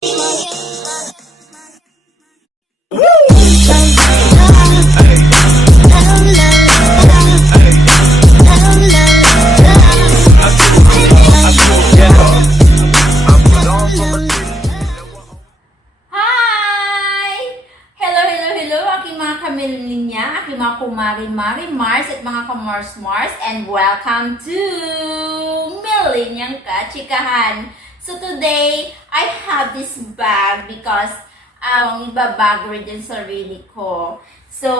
Hi! Hello, hello, hello, aking mga kamilinya, aking mga kumari-mari Mars at mga kamars-mars, and welcome to Milinyang Kachikahan. So today, I have this bag because ibabag rin din sarili ko. So,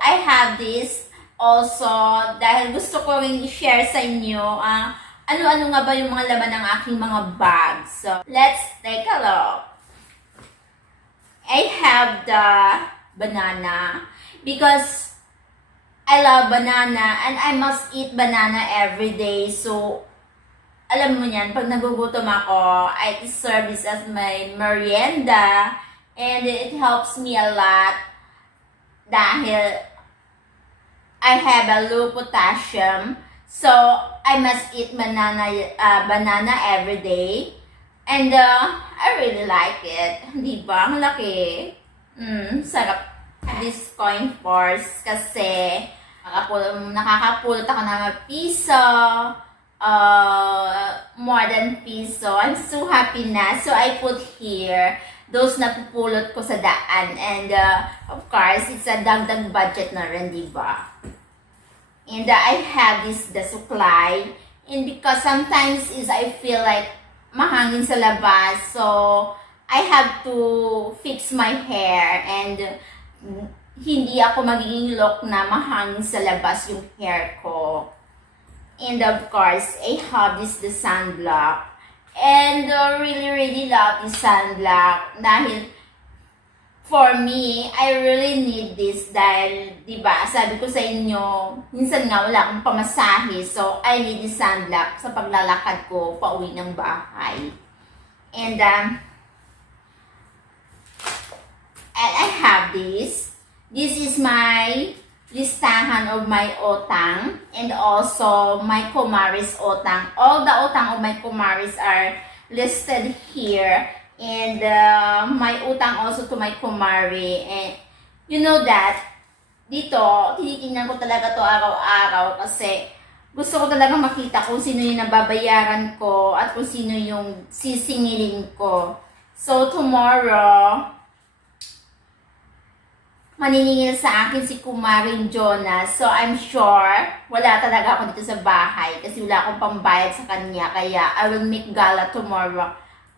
I have this also dahil gusto ko rin i-share sa inyo ano-ano nga ba yung mga laman ng aking mga bag. So, let's take a look. I have the banana because I love banana and I must eat banana every day. So, alam mo yan, pag nagugutom ako, I serve this as my merienda and it helps me a lot dahil I have a low potassium. So, I must eat banana every day. And I really like it. Di ba? Ang laki. Sarap. This coin purse kasi nakakapulot ako ng piso. More than piso. I'm so happy na. So I put here those na pupulot ko sa daan. And of course, it's a dagdag budget na rin, di ba? And I have the supply. And because sometimes I feel like mahangin sa labas. So, I have to fix my hair and hindi ako magiging look na mahangin sa labas yung hair ko. And of course, I have the sunblock. And really love this sunblock dahil for me, I really need this dahil, diba, sabi ko sa inyo, minsan nga wala akong pamasahe, so I need this sunblock sa paglalakad ko pauwi ng bahay. And I have this. This is my listahan of my utang and also my kumaris utang. All the utang of my kumaris are listed here. And my utang also to my kumari. And you know that, dito, tinitingnan ko talaga to araw-araw kasi gusto ko talaga makita kung sino yung nababayaran ko at kung sino yung sisingilin ko. So tomorrow, maniningil sa akin si Kumaring Jonas. So I'm sure, wala talaga ako dito sa bahay kasi wala akong pambayad sa kanya. Kaya I will make gala tomorrow.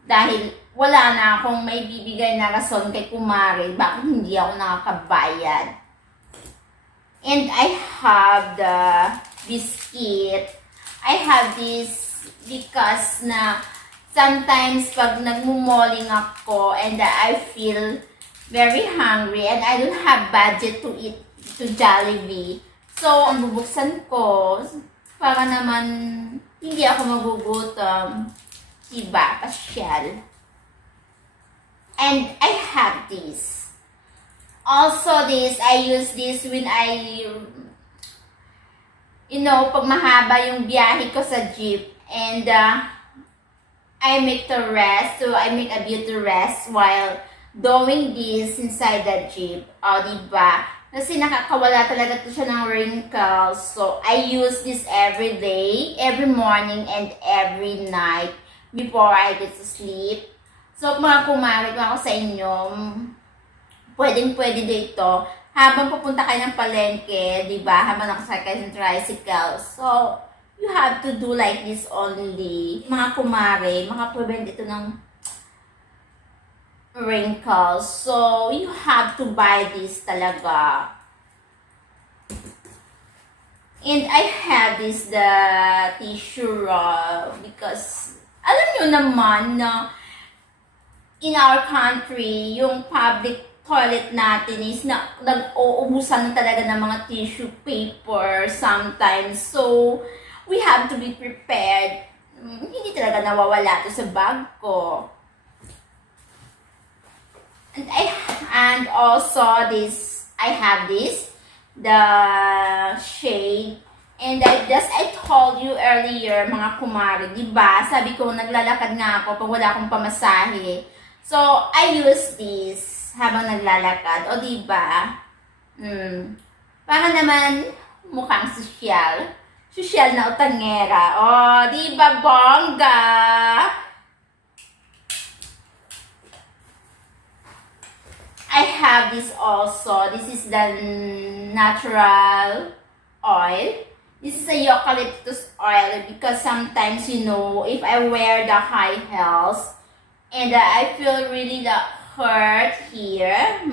Dahil wala na akong may bibigay na rason kay Kumari bakit hindi ako nakakabayad. And I have the biscuit. I have this because na sometimes pag nagmumoling ako and I feel very hungry and I don't have budget to eat to Jollibee. So, ang bubuksan ko para naman hindi ako magugutom. Diba? Pasyal. And I have this. Also this, I use this when pag mahaba yung biyahe ko sa jeep. And I make the rest. So I make a beauty rest while doing this inside the jeep. O, diba? Kasi nakakawala talaga to siya ng wrinkles. So I use this every day, every morning, and every night before I get to sleep. So, mga kumari ko ako sa inyo, pwedeng-pwede dito. Habang pupunta kayo ng palengke, di ba? Habang nakasakay ng tricycle. So, you have to do like this only. Mga kumari, makaprevent ito ng wrinkles. So, you have to buy this talaga. And I have the tissue roll because alam nyo naman na in our country, yung public toilet natin is nag-uubusan na talaga ng mga tissue paper sometimes. So, we have to be prepared. Hindi talaga nawawala to sa bag ko. And also this, I have this, the shade. And I told you earlier, mga kumari, di ba? Sabi ko, naglalakad nga ako pag wala akong pamasahe. So, I use this habang naglalakad. O, diba? Para naman mukhang sosyal. Sosyal na utangera. O, diba, bongga? I have this also. This is the natural oil. This is a eucalyptus oil because sometimes, you know, if I wear the high heels and I feel really hurt here,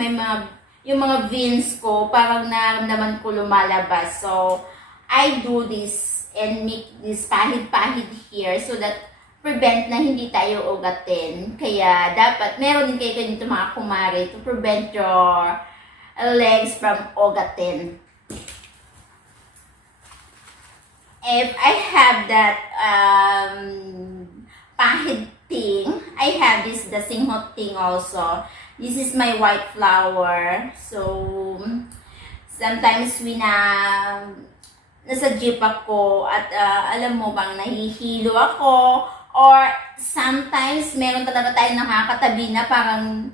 yung mga veins ko, parang naramdaman ko lumalabas. So, I do this and make this pahid-pahid here so that prevent na hindi tayo ugatin. Kaya dapat meron din kayo ganito mga kumare to prevent your legs from ugatin. If I have that pahid thing, I have this the singhot thing also. This is my white flower. So sometimes nasa jeep ako at alam mo bang nahihilo ako. Or sometimes, meron talaga tayong nakakatabi na parang,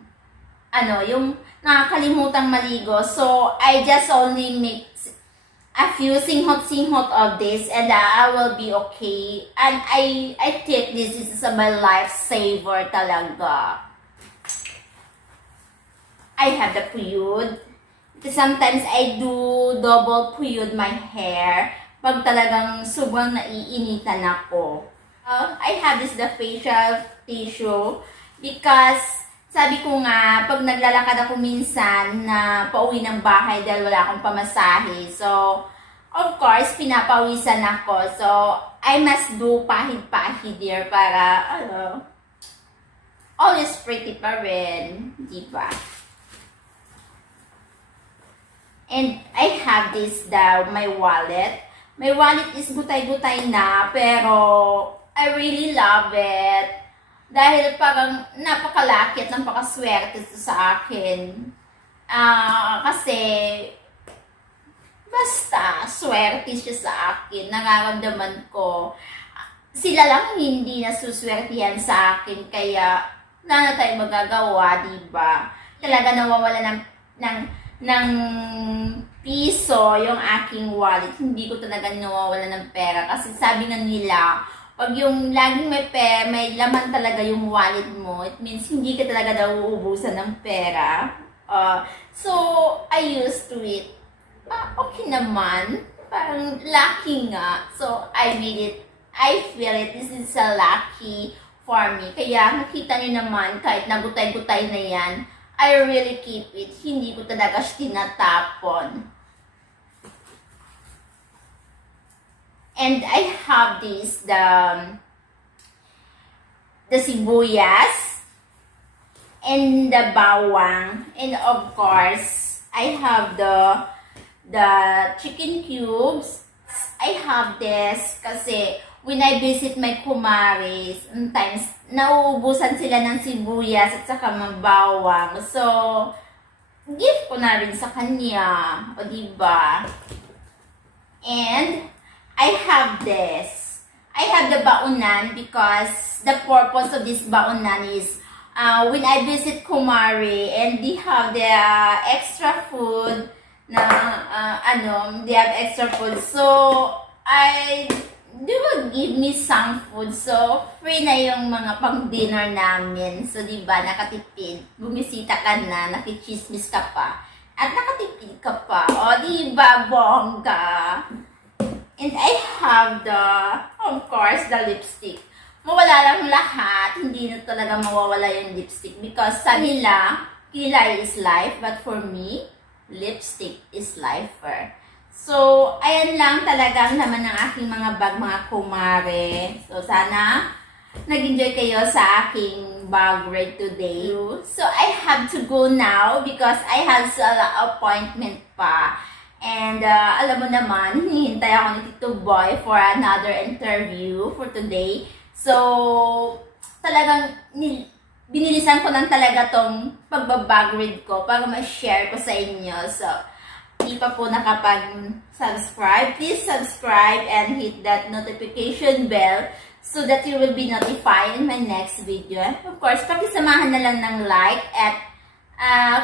yung nakakalimutang maligo. So, I just only make a few singhot of this and I will be okay. And I think this is my lifesaver talaga. I have the puyud. Sometimes I do double puyud my hair pag talagang sobrang naiinitan ako. I have this the facial tissue because sabi ko nga, pag naglalakad ako minsan na pauwi ng bahay dahil wala akong pamasahe. So, of course, pinapawisan ako. So, I must do pahid-pahid here para, always pretty pa rin. Diba? And I have this, my wallet. My wallet is gutay-gutay na, pero I really love it. Dahil parang napakalaki at napakaswerte ito sa akin. Kasi, basta, swerte siya sa akin. Nararamdaman ko. Sila lang hindi nasuswertihan sa akin. Kaya, wala na tayo magagawa, diba? Talaga nawawala ng piso yung aking wallet. Hindi ko talaga nawawala ng pera. Kasi sabi nga nila, pag yung laging may pera, may laman talaga yung wallet mo, it means hindi ka talaga daw uubusan ng pera. So, I used to it. Okay naman. Parang lucky nga. So, I made it. I feel it. This is a lucky for me. Kaya, nakita nyo naman, kahit nagutay-gutay na yan, I really keep it. Hindi ko talaga tinatapon. And I have this, the sibuyas and the bawang. And of course, I have the chicken cubes. I have this kasi when I visit my kumaris, sometimes nauubusan sila ng sibuyas at saka bawang. So, gift ko na rin sa kanya. O diba? And I have this. I have the baonan because the purpose of this baonan is when I visit Kumari and they have the extra food na they have extra food. So they will give me some food. So free na yung mga pang-dinner namin. So diba, nakatipid. Bumisita ka na, nakichismis ka pa. At nakatipid ka pa. O diba, bongga? And I have of course, the lipstick. Mawala lang lahat, hindi na talaga mawawala yung lipstick because sa nila, kilay is life, but for me, lipstick is lifer. So, ayan lang talagang naman ng aking mga bag, mga kumare. So, sana nag-enjoy kayo sa aking bag raid today. So, I have to go now because I have an appointment pa. And alam mo naman, hinihintay ako ni Tito Boy for another interview for today. So, talagang binilisan ko lang talaga tong pagbabag read ko para ma-share ko sa inyo. So, di pa po nakapag-subscribe, please subscribe and hit that notification bell so that you will be notified in my next video. And of course, pakisamahan na lang ng like at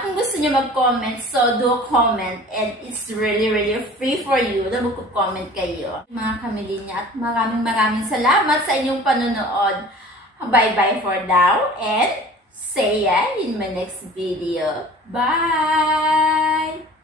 kung gusto niyo mag-comment, so do comment and it's really free for you na mag-comment kayo. Mga kamilinya, at maraming salamat sa inyong panonood. Bye-bye for now and see ya in my next video. Bye!